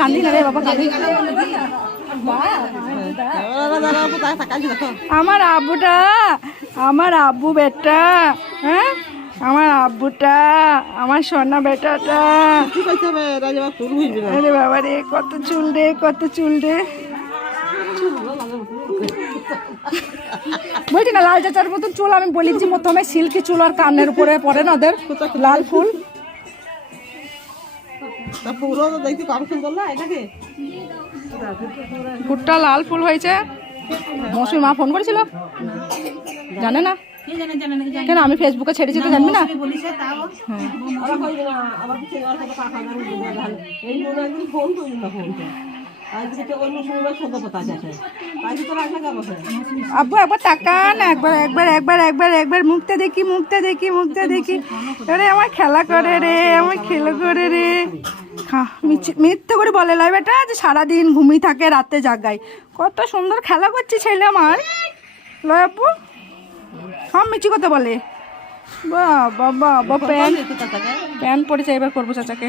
কান্দি না রে বাবা, কান্দি। আমার আব্বুটা, আমার আব্বু বেটা, হ্যাঁ আমার আব্বুটা, আমার সোনা বেটাটা। আরে বাবা রে, কত চুল রে, কত চুল রে। বলছি না লাল চাচার মতন চুল, আমি বলেছি প্রথমে সিল্কি চুল আর কানের উপরে পরে না ওদের লাল ফুল। ফুটটা লাল ফুল হয়েছে। মৌসুমি মা ফোন করেছিল, জানে না কেন? আমি ফেসবুকে ছেড়েছি তো জানবি না। আব্বু একবার তাকান, একবার একবার একবার একবার একবার মুখটা দেখি, মুখটা দেখি, মুখটা দেখি। আরে আমার খেলা করে রে, আমার খেলা করে রে। মিথ্যে করে বলে লাই বেটা যে সারাদিন ঘুমিয়ে থাকে, রাতে জাগায়। কত সুন্দর খেলা করছে ছেলে আমার, লয় আব্বু সব মিছি কথা বলে। বাবা বাবা, প্যান্ট পরেছে, এবার করবো চাচাকে।